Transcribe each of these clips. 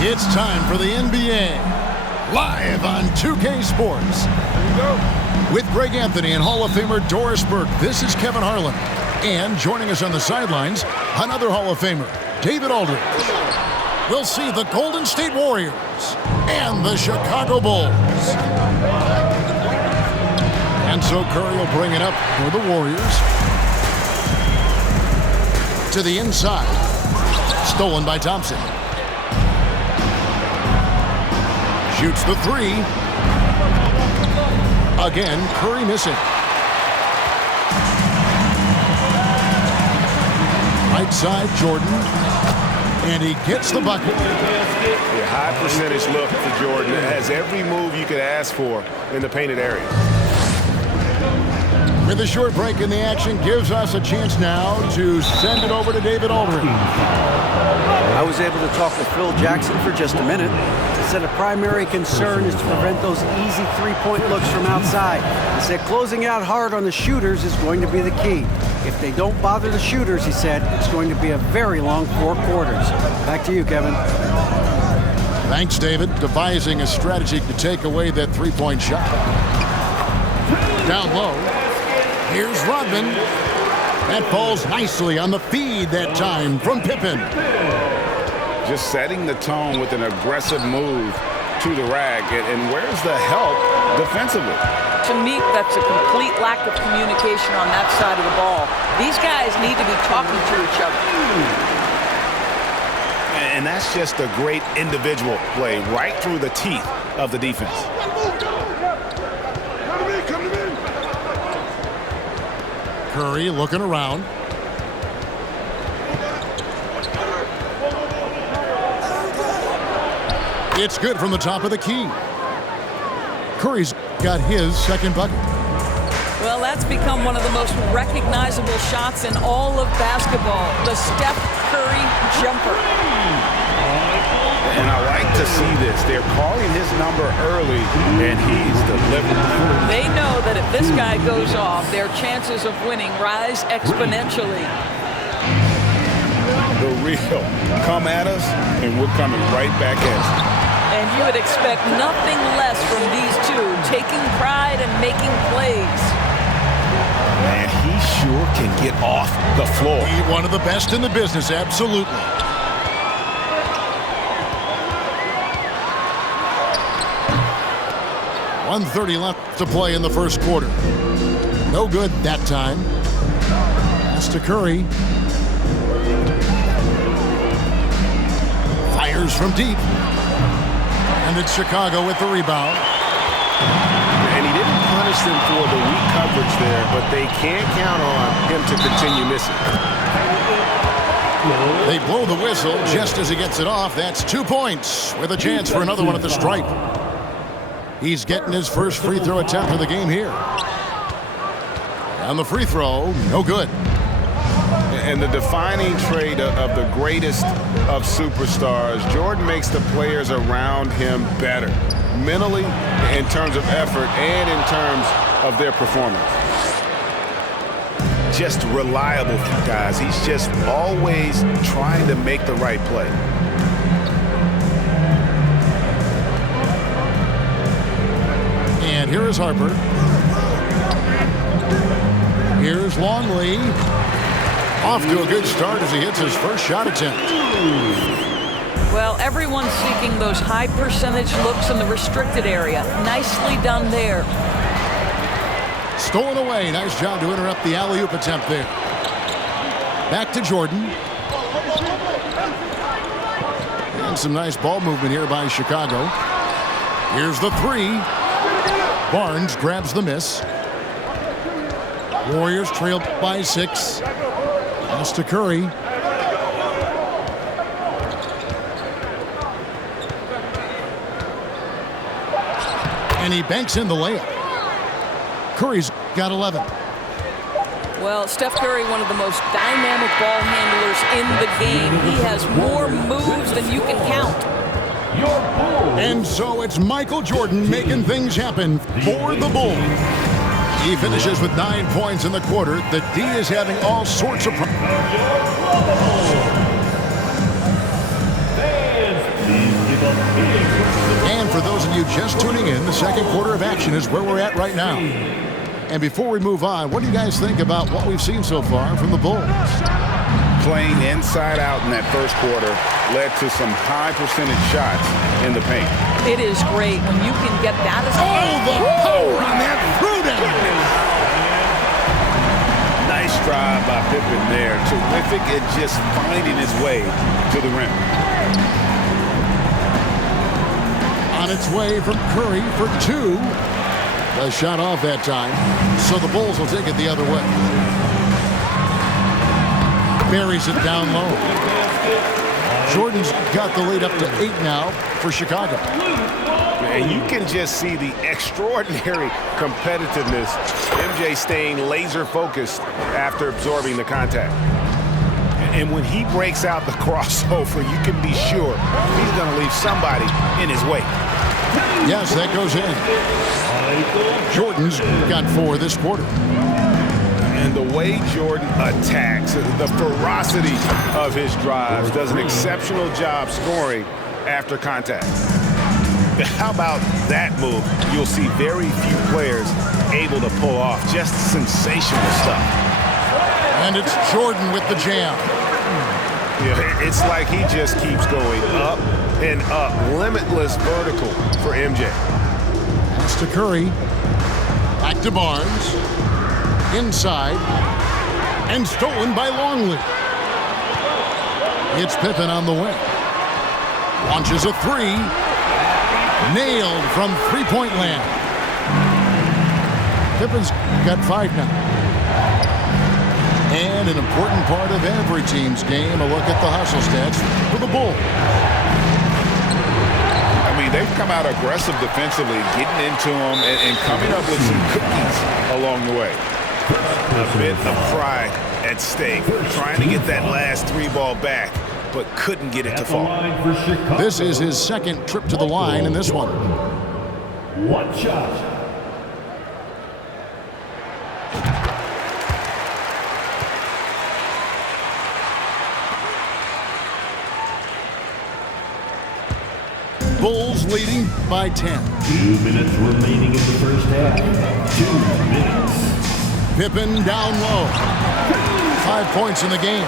It's time for the NBA, live on 2K Sports. Here we go. With Greg Anthony and Hall of Famer Doris Burke, this is Kevin Harlan. And joining us on the sidelines, another Hall of Famer, David Aldridge. We'll see the Golden State Warriors and the Chicago Bulls. And so Curry will bring it up for the Warriors. To the inside. Stolen by Thompson. Shoots the three. Again, Curry missing. Right side, Jordan. And he gets the bucket. A high percentage look for Jordan. It has every move you could ask for in the painted area. With a short break in the action, gives us a chance now to send it over to David Aldridge. I was able to talk with Phil Jackson for just a minute. He said a primary concern is to prevent those easy three-point looks from outside. He said closing out hard on the shooters is going to be the key. If they don't bother the shooters, he said, it's going to be a very long 4 quarters. Back to you, Kevin. Thanks, David. Devising a strategy to take away that three-point shot. Down low. Here's Rodman. That falls nicely on the feed that time from Pippen. Just setting the tone with an aggressive move to the rack. And where's the help defensively? To me, that's a complete lack of communication on that side of the ball. These guys need to be talking to each other. And that's just a great individual play right through the teeth of the defense. Curry looking around. It's good from the top of the key. Curry's got his second bucket. Well, that's become one of the most recognizable shots in all of basketball. The Steph Curry jumper. And I like to see this. They're calling his number early, and he's delivering. They know that if this guy goes off, their chances of winning rise exponentially. The real come at us, and we're coming right back at you. And you would expect nothing less from these two, taking pride and making plays. Man, he sure can get off the floor. He's one of the best in the business, absolutely. .130 left to play in the first quarter. No good that time. Pass to Curry. Fires from deep. And it's Chicago with the rebound. And he didn't punish them for the weak coverage there, but they can't count on him to continue missing. They blow the whistle just as he gets it off. That's 2 points with a chance for another one at the stripe. He's getting his first free throw attempt of the game here. And the free throw, no good. And the defining trait of the greatest of superstars, Jordan makes the players around him better, mentally, in terms of effort, and in terms of their performance. Just reliable, guys. He's just always trying to make the right play. And here is Harper. Here's Longley. Off to a good start as he hits his first shot attempt. Well, everyone's seeking those high percentage looks in the restricted area. Nicely done there. Stolen away. Nice job to interrupt the alley-oop attempt there. Back to Jordan. And some nice ball movement here by Chicago. Here's the three. Barnes grabs the miss. Warriors trail by 6. Pass to Curry. And he banks in the layup. Curry's got 11. Well, Steph Curry, one of the most dynamic ball handlers in the game. He has more moves than you can count. And so it's Michael Jordan making things happen for the Bulls. He finishes with 9 points in the quarter. The D is having all sorts of problems. for those of you just tuning in, the second quarter of action is where we're at right now. And before we move on, what do you guys think about what we've seen so far from the Bulls? Playing inside out in that first quarter led to some high percentage shots in the paint. It is great when you can get that as the power on that throwdown! Nice drive by Pippen there. Terrific at just finding his way to the rim. On its way from Curry for two. A shot off that time, so the Bulls will take it the other way. Buries it down low. Jordan's got the lead up to 8 now for Chicago. And you can just see the extraordinary competitiveness. MJ staying laser focused after absorbing the contact. And when he breaks out the crossover, you can be sure he's going to leave somebody in his way. Yes, that goes in. Jordan's got 4 this quarter. And the way Jordan attacks, the ferocity of his drives, does an exceptional job scoring after contact. How about that move? You'll see very few players able to pull off just sensational stuff. And it's Jordan with the jam. Yeah, it's like he just keeps going up and up. Limitless vertical for MJ. Pass to Curry. Back to Barnes. Inside. And stolen by Longley. It's Pippen on the wing. Launches a 3. Nailed from three-point land. Pippen's got 5 now. And an important part of every team's game, a look at the hustle stats for the Bulls. I mean, they've come out aggressive defensively, getting into them and coming up with some cookies along the way. A bit of pride at stake, trying to get that last 3-ball back, but couldn't get it to fall. This is his second trip to the line in this one. One shot. Bulls leading by 10. 2 minutes remaining in the first half. 2 minutes. Pippen down low. 5 points in the game.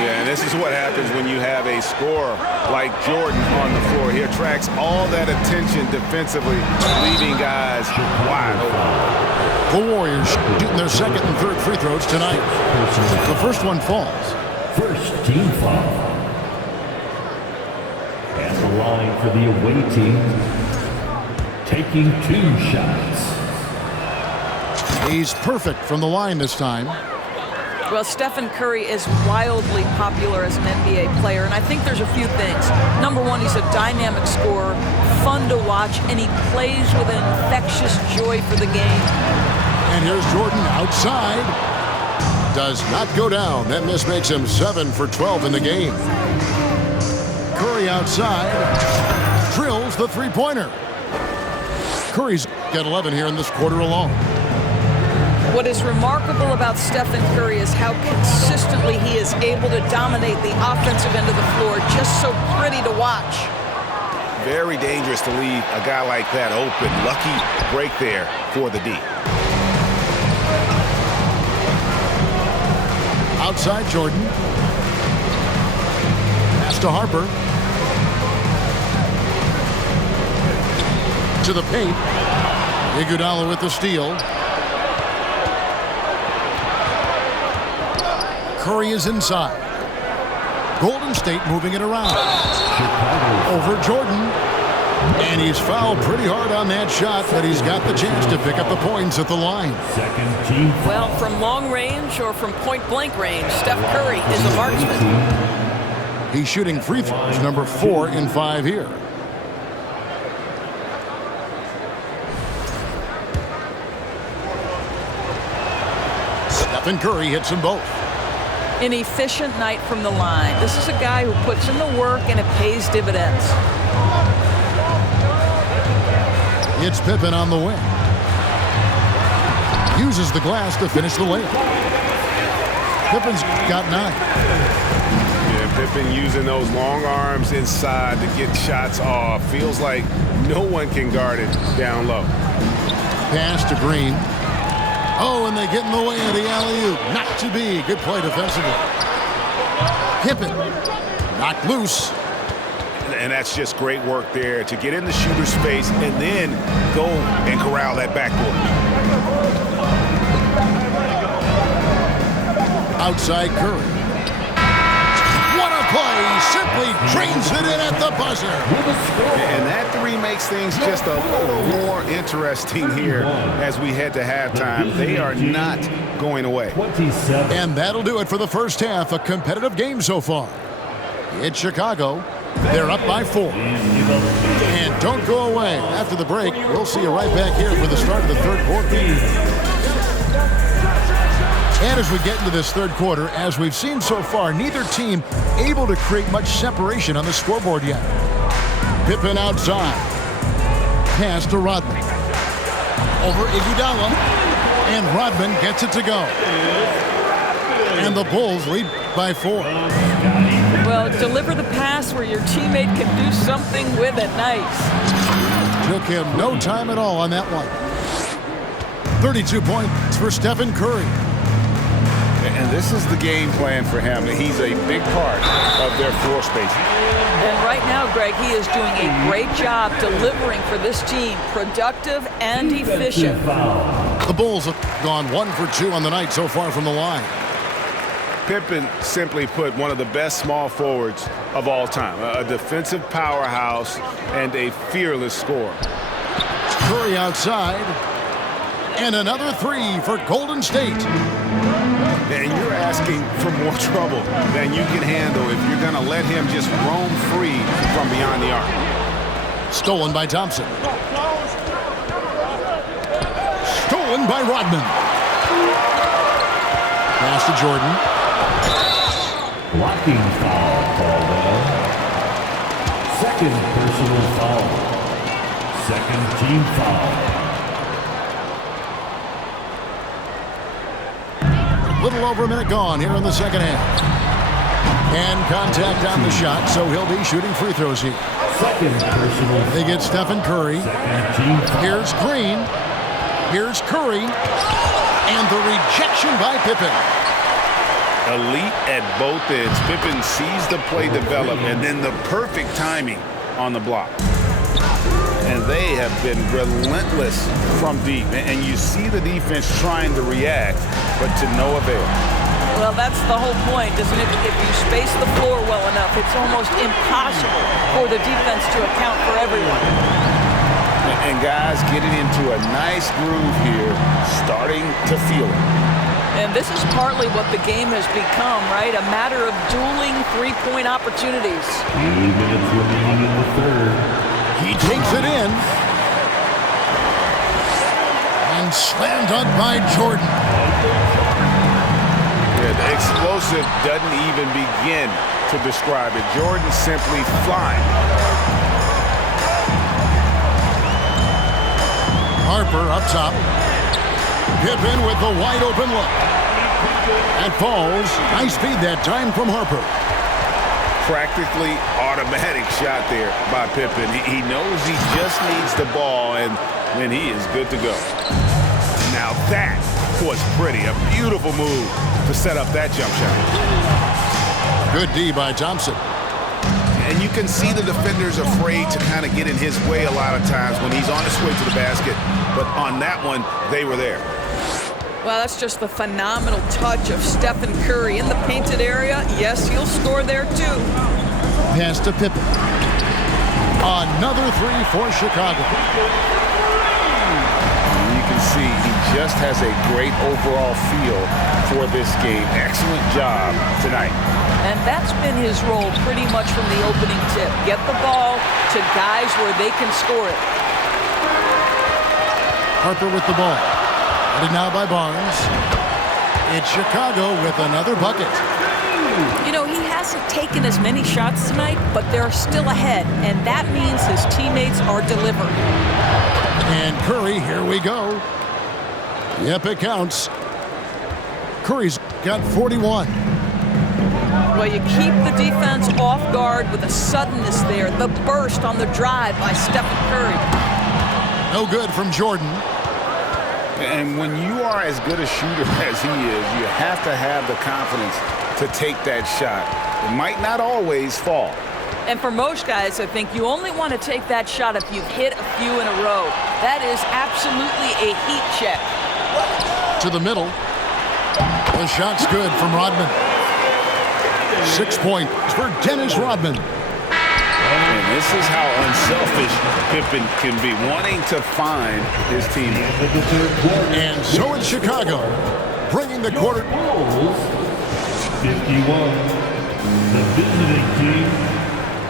Yeah, and this is what happens when you have a scorer like Jordan on the floor. He attracts all that attention defensively, leaving guys wide open. The Warriors shooting their second and third free throws tonight. The first one falls. First team foul. And the line for the away team, taking 2 shots. He's perfect from the line this time. Well, Stephen Curry is wildly popular as an NBA player, and I think there's a few things. Number one, he's a dynamic scorer, fun to watch, and he plays with an infectious joy for the game. And here's Jordan outside. Does not go down. That miss makes him 7 for 12 in the game. Curry outside. Drills the three-pointer. Curry's got 11 here in this quarter alone. What is remarkable about Stephen Curry is how consistently he is able to dominate the offensive end of the floor. Just so pretty to watch. Very dangerous to leave a guy like that open. Lucky break there for the D. Outside Jordan. Pass to Harper. To the paint. Iguodala with the steal. Curry is inside. Golden State moving it around. Over Jordan. And he's fouled pretty hard on that shot, but he's got the chance to pick up the points at the line. Second team. Well, from long range or from point-blank range, Steph Curry is a marksman. He's shooting free throws, number 4 in 5 here. Stephen Curry hits them both. An efficient night from the line. This is a guy who puts in the work and it pays dividends. It's Pippen on the wing. Uses the glass to finish the layup. Pippen's got 9. Yeah, Pippen using those long arms inside to get shots off. Feels like no one can guard it down low. Pass to Green. Oh, and they get in the way of the alley-oop. Not to be. Good play defensively. Pippen knocked loose. And that's just great work there to get in the shooter's face and then go and corral that backboard. Outside Curry. What a play! Simply drains it in at the buzzer. And that three makes things just a little more interesting here as we head to halftime. They are not going away. 27. And that'll do it for the first half. A competitive game so far. It's Chicago. They're up by 4. And don't go away. After the break, we'll see you right back here for the start of the third quarter. And as we get into this third quarter, as we've seen so far, neither team able to create much separation on the scoreboard yet. Pippen outside. Pass to Rodman. Over Iguodala. And Rodman gets it to go. And the Bulls lead by 4. Well, deliver the pass where your teammate can do something with it. Nice. Took him no time at all on that one. 32 points for Stephen Curry. And this is the game plan for him. He's a big part of their floor spacing. And right now, Greg, he is doing a great job delivering for this team. Productive and efficient. The Bulls have gone 1 for 2 on the night so far from the line. Pippen, simply put, one of the best small forwards of all time. A defensive powerhouse and a fearless scorer. Curry outside. And another 3 for Golden State. And you're asking for more trouble than you can handle if you're going to let him just roam free from beyond the arc. Stolen by Thompson. Stolen by Rodman. Pass to Jordan. Blocking foul called on. Second personal foul. Second team foul. A little over a minute gone here in the second half. And contact on the shot, so he'll be shooting free throws here. Second personal foul. They get Stephen Curry. Second team foul. Here's Green. Here's Curry. And the rejection by Pippen. Elite at both ends. Pippen sees the play develop and then the perfect timing on the block. And they have been relentless from deep. And you see the defense trying to react, but to no avail. Well, that's the whole point, isn't it? If you space the floor well enough, it's almost impossible for the defense to account for everyone. And guys getting into a nice groove here, starting to feel it. And this is partly what the game has become, right? A matter of dueling three-point opportunities. 2 minutes remaining in the third. He takes it in. And slam dunk by Jordan. Yeah, the explosive doesn't even begin to describe it. Jordan simply flying. Harper up top. Pippen with the wide open look. And falls. Nice feed that time from Harper. Practically automatic shot there by Pippen. He knows he just needs the ball, and then he is good to go. Now that was pretty. A beautiful move to set up that jump shot. Good D by Thompson. And you can see the defenders afraid to kind of get in his way a lot of times when he's on his way to the basket. But on that one, they were there. Well, that's just the phenomenal touch of Stephen Curry in the painted area. Yes, he'll score there too. Pass to Pippen. Another 3 for Chicago. You can see he just has a great overall feel for this game. Excellent job tonight. And that's been his role pretty much from the opening tip. Get the ball to guys where they can score it. Harper with the ball. Headed now by Barnes. It's Chicago with another bucket. You know, he hasn't taken as many shots tonight, but they're still ahead, and that means his teammates are delivering. And Curry, here we go. Yep, it counts. Curry's got 41. Well, you keep the defense off guard with a suddenness there. The burst on the drive by Stephen Curry. No good from Jordan. And when you are as good a shooter as he is, you have to have the confidence to take that shot. It might not always fall. And for most guys, I think you only want to take that shot if you've hit a few in a row. That is absolutely a heat check. To the middle. The shot's good from Rodman. 6 points for Dennis Rodman. And this is how unselfish Pippen can be, wanting to find his teammate. And so it's Chicago, bringing the quarter. Bulls, 51. The visiting team.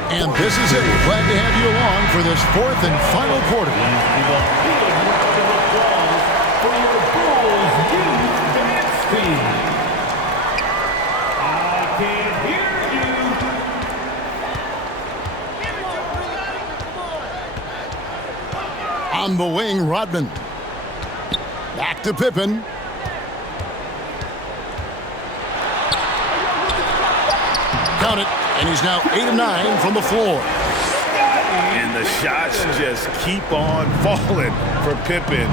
And this is it. Glad to have you along for this fourth and final quarter. For your Bulls youth dance team. I can't hear you. On the wing, Rodman. Back to Pippen. Count it. And he's now 8 of 9 from the floor. And the shots just keep on falling for Pippen.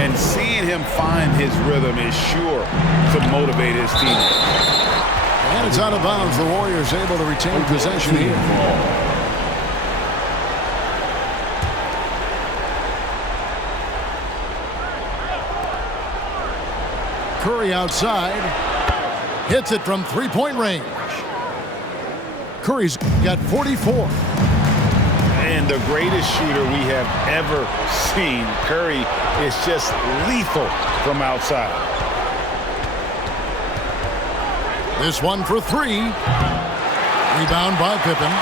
And seeing him find his rhythm is sure to motivate his team. And it's out of bounds. The Warriors able to retain possession here. Curry outside. Hits it from three-point range. Curry's got 44. And the greatest shooter we have ever seen. Curry is just lethal from outside. This one for three. Rebound by Pippen.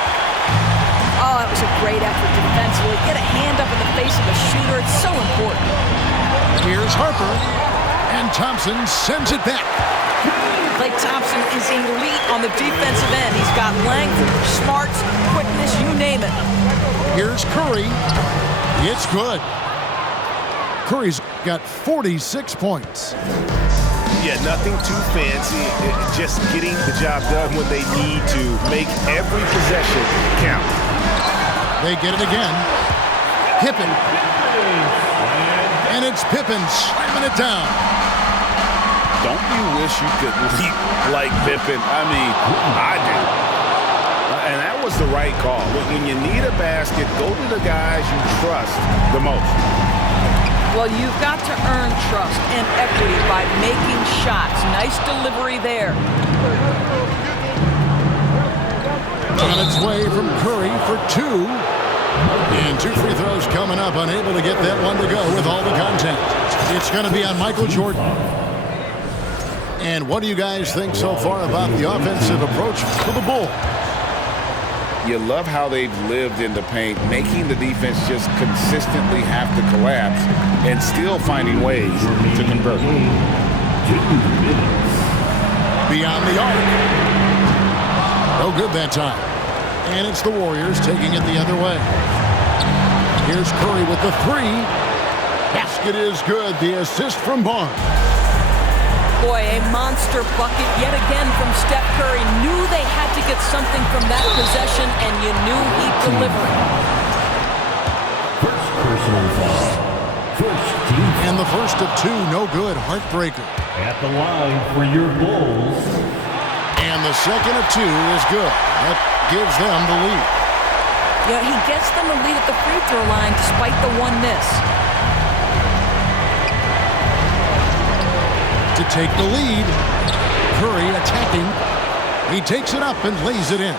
Oh, that was a great effort defensively. Get a hand up in the face of a shooter. It's so important. Here's Harper. And Thompson sends it back. Klay Thompson is elite on the defensive end. He's got length, smarts, quickness, you name it. Here's Curry. It's good. Curry's got 46 points. Yeah, nothing too fancy. Just getting the job done when they need to. Make every possession count. They get it again. Pippen. And it's Pippen slamming it down. Don't you wish you could leap like Pippen? I mean, I do. And that was the right call. When you need a basket, go to the guys you trust the most. Well, you've got to earn trust and equity by making shots. Nice delivery there. On its way from Curry for two. And 2 free throws coming up. Unable to get that one to go with all the contact. It's going to be on Michael Jordan. And what do you guys think so far about the offensive approach for the Bulls? You love how they've lived in the paint, making the defense just consistently have to collapse and still finding ways to convert. 2 minutes. Beyond the arc. No good that time. And it's the Warriors taking it the other way. Here's Curry with the three. Basket is good. The assist from Barnes. Boy, a monster bucket yet again from Steph Curry. Knew they had to get something from that possession, and you knew he'd deliver. First personal foul. First team. And the first of two, no good. Heartbreaker. At the line for your Bulls. And the second of two is good. That gives them the lead. Yeah, he gets them the lead at the free throw line despite the one miss. To take the lead, Curry attacking. He takes it up and lays it in.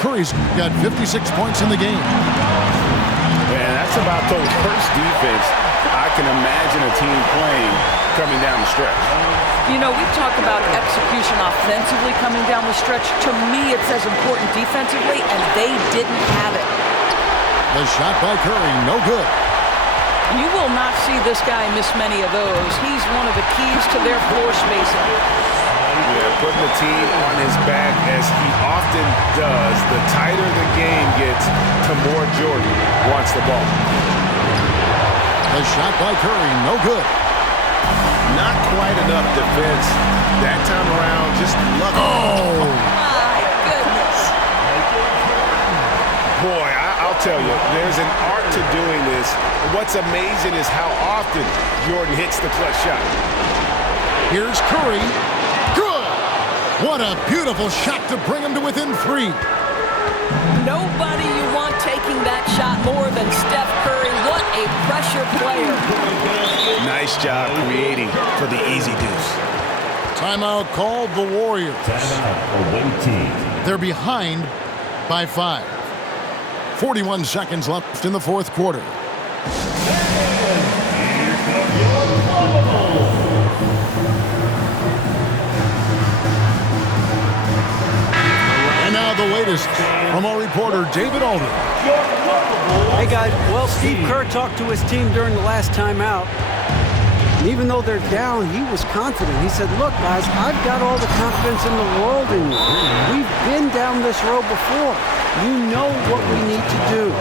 Curry's got 56 points in the game. Man, that's about the worst defense I can imagine a team playing coming down the stretch. You know, we've talked about execution offensively coming down the stretch. To me, it's as important defensively, and they didn't have it. The shot by Curry, no good. You will not see this guy miss many of those. He's one of the keys to their floor spacing. Yeah, putting the team on his back as he often does. The tighter the game gets, the more Jordan wants the ball. The shot by Curry, no good. Not quite enough defense. That time around, just lucky. Oh! My goodness. Boy, I'll tell you, there's an art to doing this. What's amazing is how often Jordan hits the clutch shot. Here's Curry. Good! What a beautiful shot to bring him to within 3. Nobody you want taking that shot more than Steph Curry. What a pressure player. Nice job creating for the easy deuce. Timeout called the Warriors. Timeout, away team. They're behind by 5. 41 seconds left in the fourth quarter. And now the latest from our reporter, David Aldridge. Hey, guys. Well, Steve Kerr talked to his team during the last timeout. And even though they're down, he was confident. He said, look, guys, I've got all the confidence in the world in you. We've been down this road before. You know what we need to do.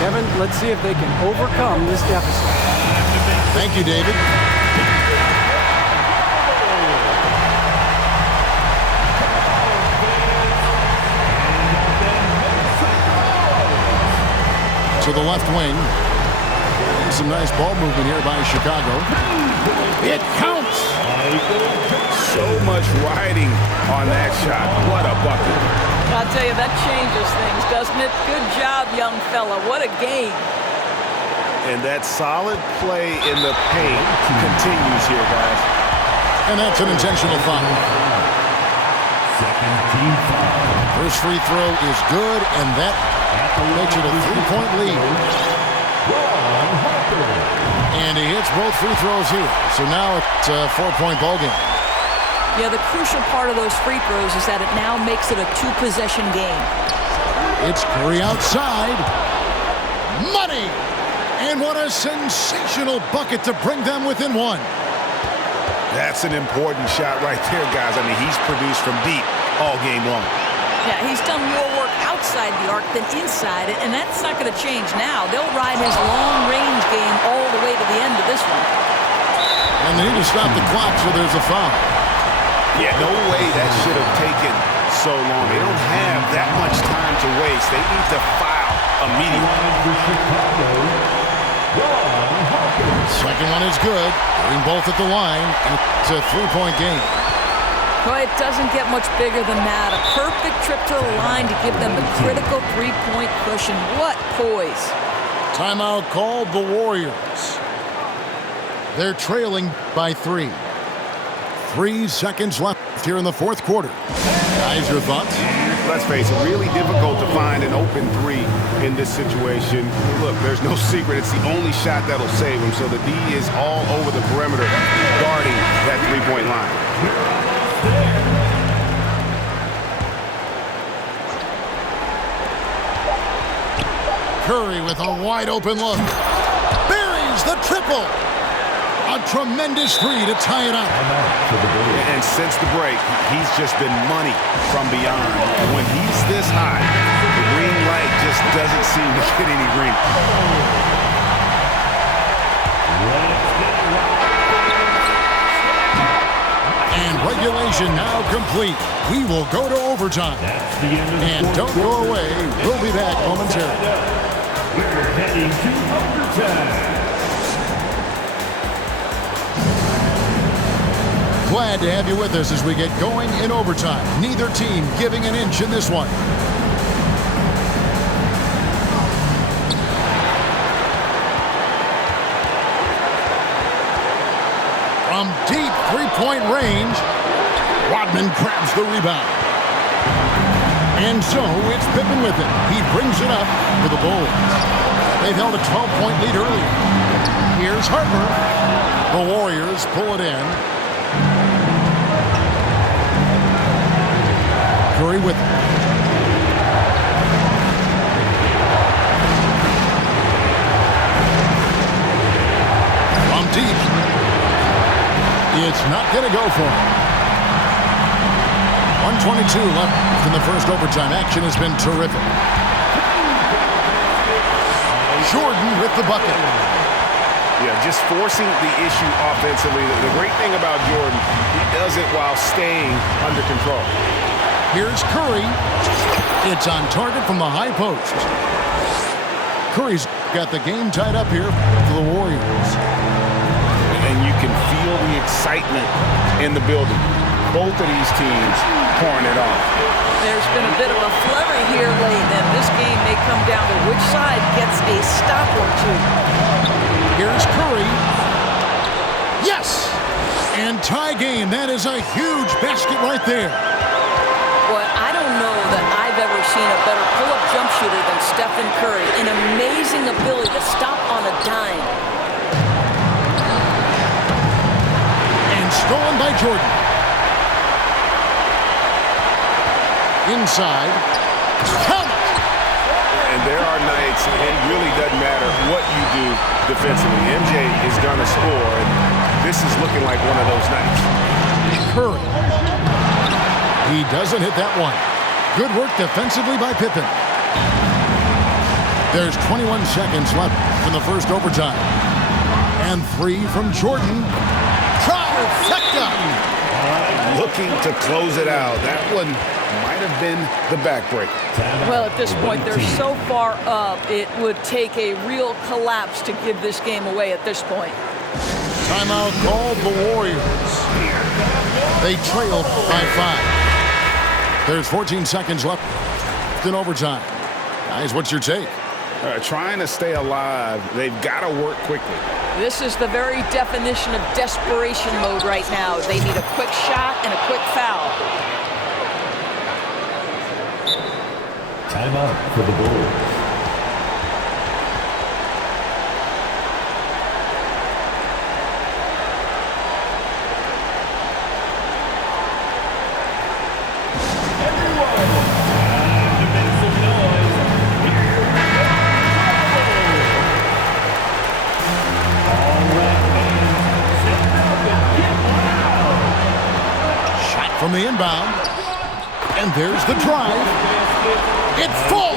Kevin, let's see if they can overcome this deficit. Thank you, David. To the left wing. Some nice ball movement here by Chicago. It counts! So much riding on that shot. What a bucket. I'll tell you, that changes things, doesn't it? Good job, young fella. What a game. And that solid play in the paint continues here, guys. And that's an intentional foul. Second team foul. First free throw is good, and that makes it a 3-point lead. And he hits both free throws here. So now it's a 4-point ball game. Yeah, the crucial part of those free throws is that it now makes it a 2-possession game. It's Curry outside. Money! And what a sensational bucket to bring them within 1. That's an important shot right there, guys. I mean, he's produced from deep all game long. Yeah, he's done more work outside the arc than inside it, and that's not going to change now. They'll ride his long-range game all the way to the end of this one. And they need to stop the clock, so there's a foul. Yeah, no way that should have taken so long. They don't have that much time to waste. They need to foul immediately. Second one is good. Getting both at the line, and it's a 3-point game. Boy, it doesn't get much bigger than that. A perfect trip to the line to give them the critical 3-point cushion. What poise. Timeout called the Warriors. They're trailing by 3. 3 seconds left here in the fourth quarter. Guys, your thoughts? Let's face it, really difficult to find an open 3 in this situation. Look, there's no secret. It's the only shot that'll save him. So the D is all over the perimeter guarding that 3-point line. Curry with a wide open look. Buries the triple. A tremendous 3 to tie it up. And since the break, he's just been money from beyond. When he's this high, the green light just doesn't seem to get any green. And regulation now complete. We will go to overtime. And don't go away. We'll be back momentarily. We're heading to overtime. Glad to have you with us as we get going in overtime. Neither team giving an inch in this one. From deep 3-point range, Rodman grabs the rebound. And so it's Pippen with it. He brings it up for the Bulls. They've held a 12-point lead earlier. Here's Harper. The Warriors pull it in. Curry with it. From deep. It's not going to go for him. 1:22 left in the first overtime. Action has been terrific. Jordan with the bucket. Yeah, just forcing the issue offensively. The great thing about Jordan, he does it while staying under control. Here's Curry. It's on target from the high post. Curry's got the game tied up here for the Warriors. And you can feel the excitement in the building. Both of these teams pouring it on. There's been a bit of a flurry here late, and this game may come down to which side gets a stop or two. Here's Curry. Yes! And tie game. That is a huge basket right there. Boy, I don't know that I've ever seen a better pull-up jump shooter than Stephen Curry. An amazing ability to stop on a dime. And stolen by Jordan. Inside. Count it! And there are nights, it really doesn't matter what you do defensively. MJ is going to score, and this is looking like one of those nights. Curry. He doesn't hit that one. Good work defensively by Pippen. There's 21 seconds left in the first overtime. And 3 from Jordan. Trifecta! Looking to close it out. That one might have been the backbreaker. Well, at this point, they're so far up, it would take a real collapse to give this game away at this point. Timeout called the Warriors. They trail by 5. There's 14 seconds left in overtime. Guys, what's your take? Trying to stay alive, they've got to work quickly. This is the very definition of desperation mode right now. They need a quick shot and a quick foul. Timeout for the Bulls. From the inbound. And there's the drive. It falls!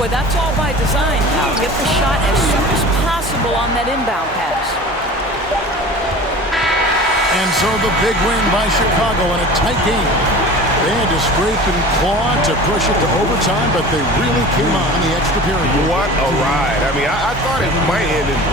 Boy, that's all by design now. Get the shot as soon as possible on that inbound pass. And so the big win by Chicago in a tight game. They had to scrape and claw to push it to overtime, but they really came on in the extra period. What a ride. I mean, I thought it might end in